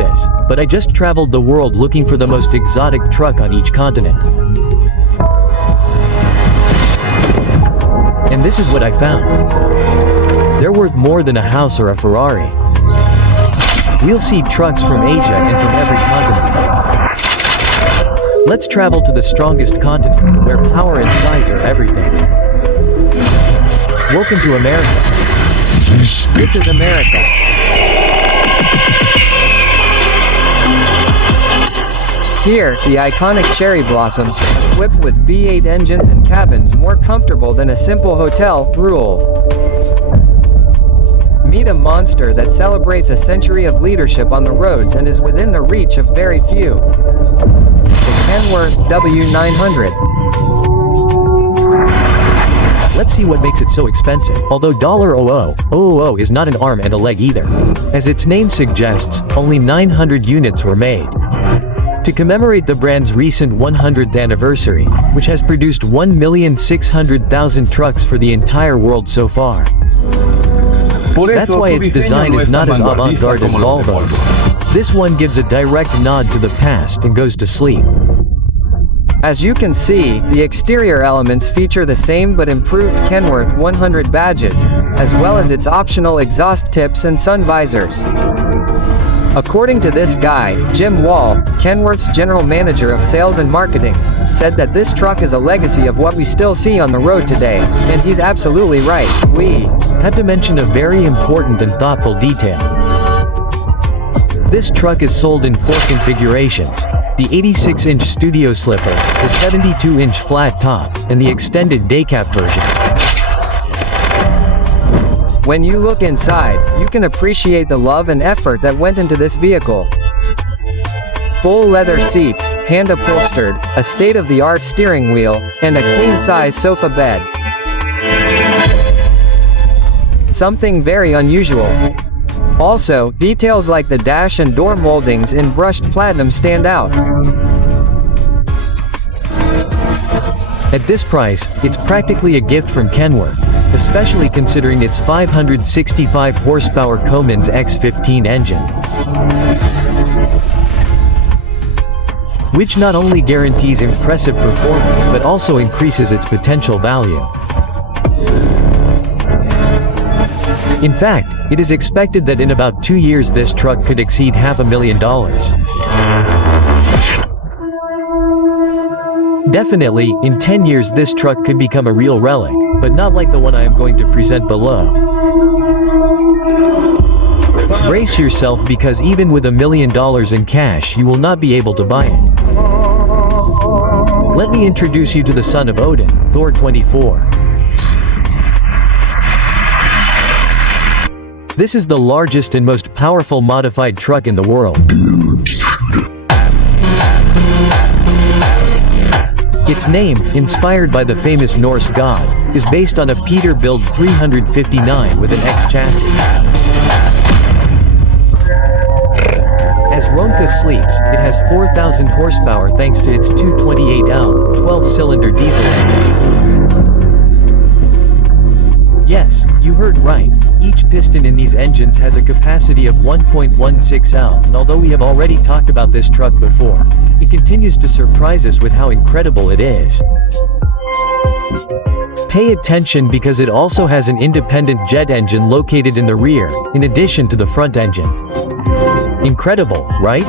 this, but I just traveled the world looking for the most exotic truck on each continent. And this is what I found. They're worth more than a house or a Ferrari. We'll see trucks from Asia and from every continent. Let's travel to the strongest continent, where power and size are everything. Welcome to America. This is America. Here, the iconic cherry blossoms, equipped with V8 engines and cabins more comfortable than a simple hotel, rule. Meet a monster that celebrates a century of leadership on the roads and is within the reach of very few. The Kenworth W900. Let's see what makes it so expensive. Although $000 is not an arm and a leg either. As its name suggests, only 900 units were made. To commemorate the brand's recent 100th anniversary, which has produced 1,600,000 trucks for the entire world so far. That's why its design is not as avant-garde as Volvo's. This one gives a direct nod to the past and goes to sleep. As you can see, the exterior elements feature the same but improved Kenworth 100 badges, as well as its optional exhaust tips and sun visors. According to this guy, Jim Wall, Kenworth's general manager of sales and marketing, said that this truck is a legacy of what we still see on the road today, and he's absolutely right. We have to mention a very important and thoughtful detail. This truck is sold in 4 configurations: the 86-inch studio slipper, the 72-inch flat top, and the extended daycap version. When you look inside, you can appreciate the love and effort that went into this vehicle. Full leather seats, hand-upholstered, a state-of-the-art steering wheel, and a queen-size sofa bed. Something very unusual. Also, details like the dash and door moldings in brushed platinum stand out. At this price, it's practically a gift from Kenworth, especially considering its 565 horsepower Cummins X15 engine, which not only guarantees impressive performance but also increases its potential value. In fact, it is expected that in about 2 years this truck could exceed $500,000. Definitely, in 10 years this truck could become a real relic, but not like the one I am going to present below. Brace yourself because even with $1 million in cash you will not be able to buy it. Let me introduce you to the son of Odin, Thor 24. This is the largest and most powerful modified truck in the world. Its name, inspired by the famous Norse god, is based on a Peterbilt 359 with an X chassis. As Romka sleeps, it has 4,000 horsepower thanks to its 228L, 12-cylinder diesel engines. Yes, you heard right. Each piston in these engines has a capacity of 1.16 L, and although we have already talked about this truck before, it continues to surprise us with how incredible it is. Pay attention because it also has an independent jet engine located in the rear, in addition to the front engine. Incredible, right?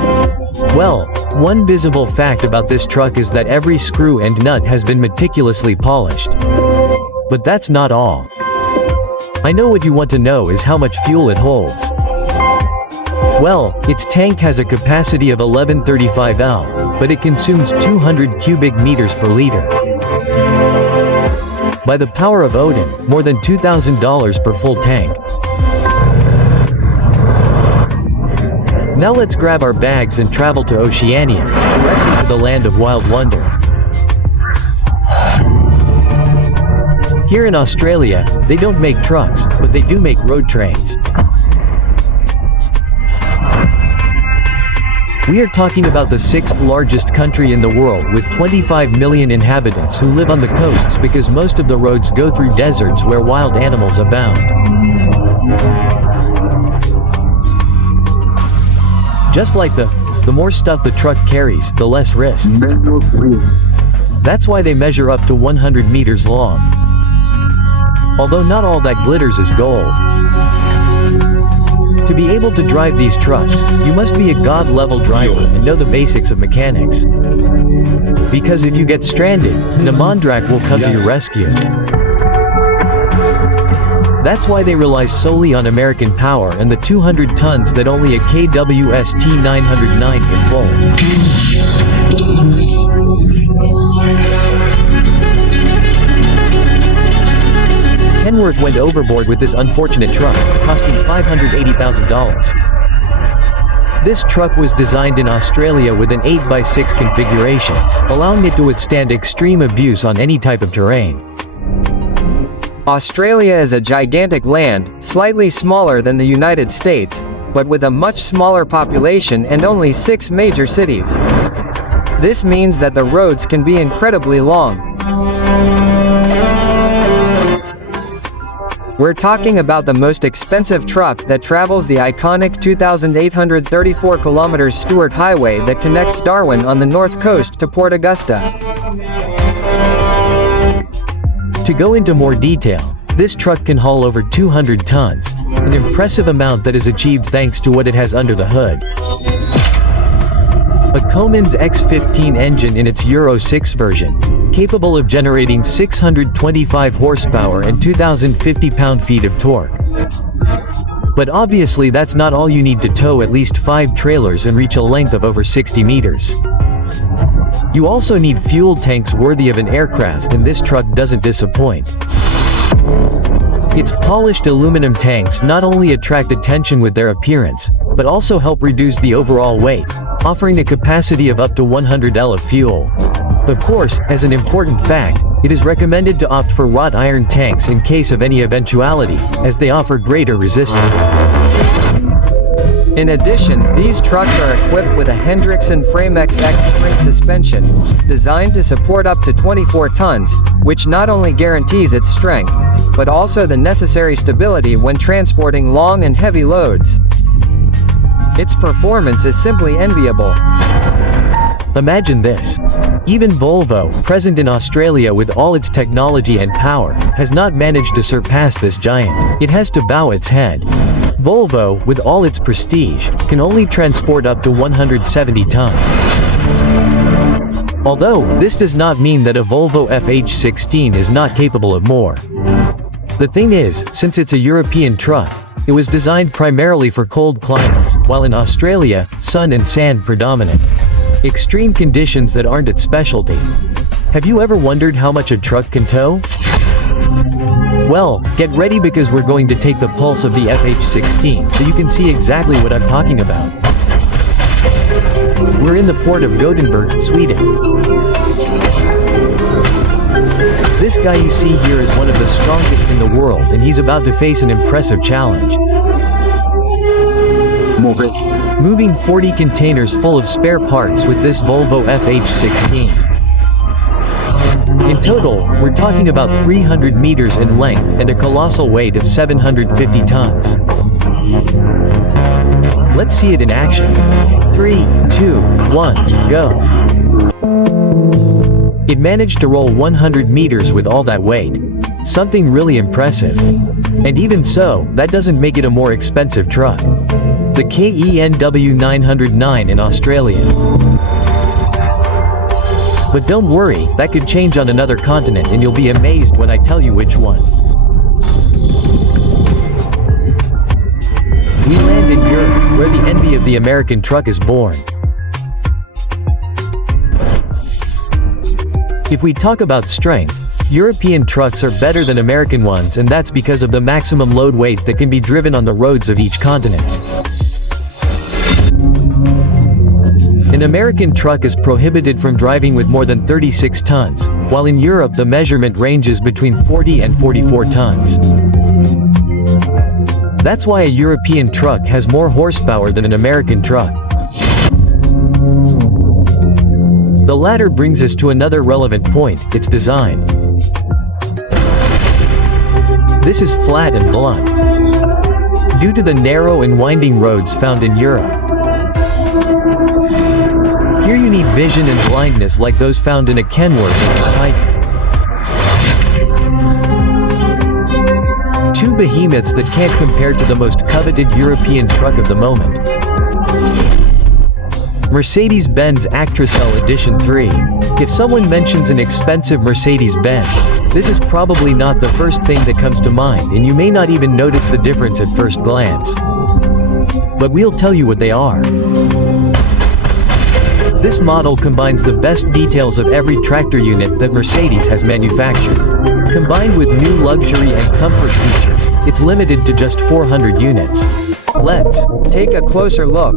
Well, one visible fact about this truck is that every screw and nut has been meticulously polished. But that's not all. I know what you want to know is how much fuel it holds. Well, its tank has a capacity of 1135 L, but it consumes 200 cubic meters per liter. By the power of Odin, more than $2,000 per full tank. Now let's grab our bags and travel to Oceania, directly to the land of wild wonder. Here in Australia, they don't make trucks, but they do make road trains. We are talking about the 6th largest country in the world with 25 million inhabitants who live on the coasts because most of the roads go through deserts where wild animals abound. Just like the more stuff the truck carries, the less risk. That's why they measure up to 100 meters long. Although not all that glitters is gold. To be able to drive these trucks, you must be a God-level driver and know the basics of mechanics. Because if you get stranded, a Mondrak will come to your rescue. That's why they rely solely on American power and the 200 tons that only a KWS T909 can pull. Kenworth went overboard with this unfortunate truck, costing $580,000. This truck was designed in Australia with an 8x6 configuration, allowing it to withstand extreme abuse on any type of terrain. Australia is a gigantic land, slightly smaller than the United States, but with a much smaller population and only 6 major cities. This means that the roads can be incredibly long. We're talking about the most expensive truck that travels the iconic 2,834 km Stuart Highway that connects Darwin on the north coast to Port Augusta. To go into more detail, this truck can haul over 200 tons, an impressive amount that is achieved thanks to what it has under the hood. A Cummins X15 engine in its Euro 6 version, capable of generating 625 horsepower and 2,050 pound-feet of torque. But obviously that's not all you need to tow at least 5 trailers and reach a length of over 60 meters. You also need fuel tanks worthy of an aircraft, and this truck doesn't disappoint. Its polished aluminum tanks not only attract attention with their appearance, but also help reduce the overall weight, offering a capacity of up to 100 L of fuel. Of course, as an important fact, it is recommended to opt for wrought iron tanks in case of any eventuality, as they offer greater resistance. In addition, these trucks are equipped with a Hendrickson Framex X spring suspension, designed to support up to 24 tons, which not only guarantees its strength, but also the necessary stability when transporting long and heavy loads. Its performance is simply enviable. Imagine this. Even Volvo, present in Australia with all its technology and power, has not managed to surpass this giant. It has to bow its head. Volvo, with all its prestige, can only transport up to 170 tons. Although, this does not mean that a Volvo FH16 is not capable of more. The thing is, since it's a European truck, it was designed primarily for cold climates, while in Australia, sun and sand predominate. Extreme conditions that aren't its specialty. Have you ever wondered how much a truck can tow? Well, get ready because we're going to take the pulse of the FH16 so you can see exactly what I'm talking about. We're in the port of Gothenburg, Sweden. This guy you see here is one of the strongest in the world, and he's about to face an impressive challenge. Moving 40 containers full of spare parts with this Volvo FH16. In total, we're talking about 300 meters in length and a colossal weight of 750 tons. Let's see it in action. 3, 2, 1, go. It managed to roll 100 meters with all that weight. Something really impressive. And even so, that doesn't make it a more expensive truck. The KENW 909 in Australia. But don't worry, that could change on another continent and you'll be amazed when I tell you which one. We land in Europe, where the envy of the American truck is born. If we talk about strength, European trucks are better than American ones, and that's because of the maximum load weight that can be driven on the roads of each continent. An American truck is prohibited from driving with more than 36 tons, while in Europe the measurement ranges between 40 and 44 tons. That's why a European truck has more horsepower than an American truck. The latter brings us to another relevant point, its design. This is flat and blunt. Due to the narrow and winding roads found in Europe, Here you need vision and blindness like those found in a Kenworth and a Titan. Two behemoths that can't compare to the most coveted European truck of the moment. Mercedes-Benz Actros-L Edition 3. If someone mentions an expensive Mercedes-Benz, this is probably not the first thing that comes to mind, and you may not even notice the difference at first glance. But we'll tell you what they are. This model combines the best details of every tractor unit that Mercedes has manufactured. Combined with new luxury and comfort features, it's limited to just 400 units. Let's take a closer look.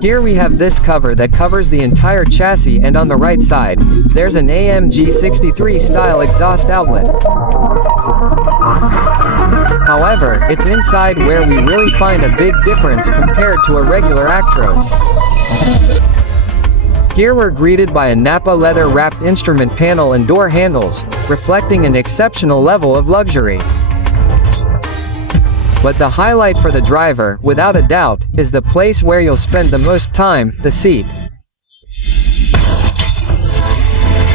Here we have this cover that covers the entire chassis, and on the right side, there's an AMG 63 style exhaust outlet. However, it's inside where we really find a big difference compared to a regular Actros. Here we're greeted by a Nappa leather-wrapped instrument panel and door handles, reflecting an exceptional level of luxury. But the highlight for the driver, without a doubt, is the place where you'll spend the most time, the seat.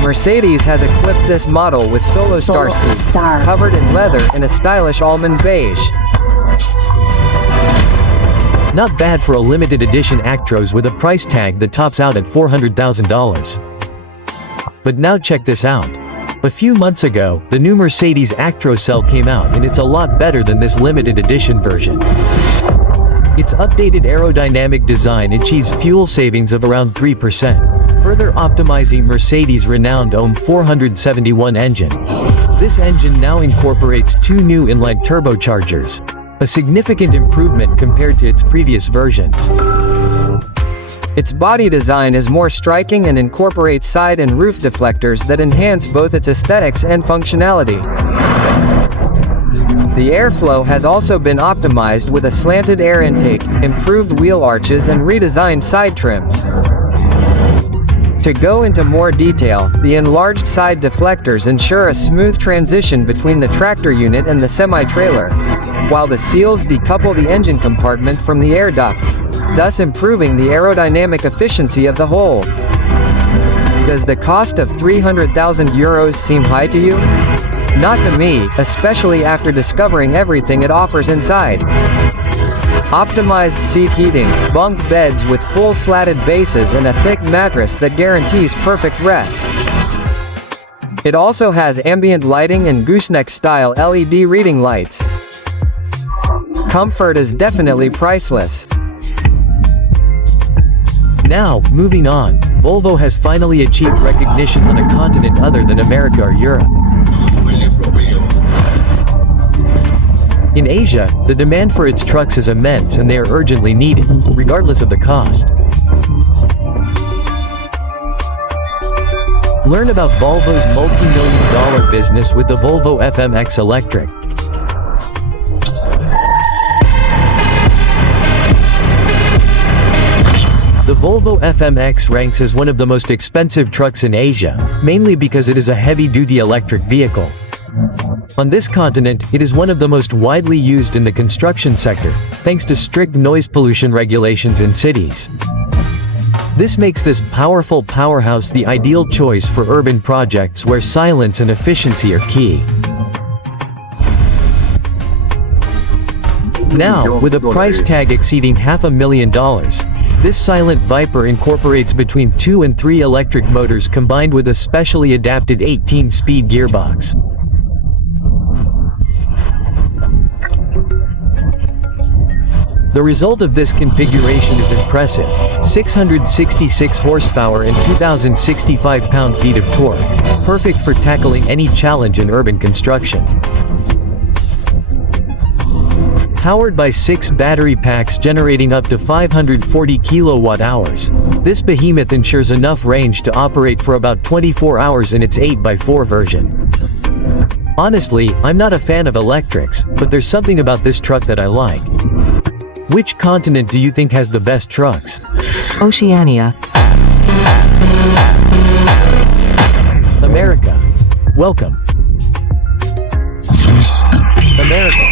Mercedes has equipped this model with SoloStar seats, covered in leather in a stylish almond beige. Not bad for a limited edition Actros with a price tag that tops out at $400,000. But now check this out. A few months ago, the new Mercedes Actros-L came out, and it's a lot better than this limited edition version. Its updated aerodynamic design achieves fuel savings of around 3%, further optimizing Mercedes' renowned OM 471 engine. This engine now incorporates two new inline turbochargers, a significant improvement compared to its previous versions. Its body design is more striking and incorporates side and roof deflectors that enhance both its aesthetics and functionality. The airflow has also been optimized with a slanted air intake, improved wheel arches and redesigned side trims. To go into more detail, the enlarged side deflectors ensure a smooth transition between the tractor unit and the semi-trailer, while the seals decouple the engine compartment from the air ducts, thus improving the aerodynamic efficiency of the whole. Does the cost of €300,000 seem high to you? Not to me, especially after discovering everything it offers inside. Optimized seat heating, bunk beds with full slatted bases and a thick mattress that guarantees perfect rest. It also has ambient lighting and gooseneck-style LED reading lights. Comfort is definitely priceless. Now, moving on, Volvo has finally achieved recognition on a continent other than America or Europe. In Asia, the demand for its trucks is immense and they are urgently needed, regardless of the cost. Learn about Volvo's multi-million-dollar business with the Volvo FMX Electric. The Volvo FMX ranks as one of the most expensive trucks in Asia, mainly because it is a heavy-duty electric vehicle. On this continent, it is one of the most widely used in the construction sector, thanks to strict noise pollution regulations in cities. This makes this powerful powerhouse the ideal choice for urban projects where silence and efficiency are key. Now, with a price tag exceeding $500,000, this silent Viper incorporates between 2 and 3 electric motors combined with a specially adapted 18-speed gearbox. The result of this configuration is impressive: 666 horsepower and 2,065 pound-feet of torque, perfect for tackling any challenge in urban construction. Powered by 6 battery packs generating up to 540 kilowatt-hours, this behemoth ensures enough range to operate for about 24 hours in its 8x4 version. Honestly, I'm not a fan of electrics, but there's something about this truck that I like. Which continent do you think has the best trucks? Oceania. America. Welcome. America.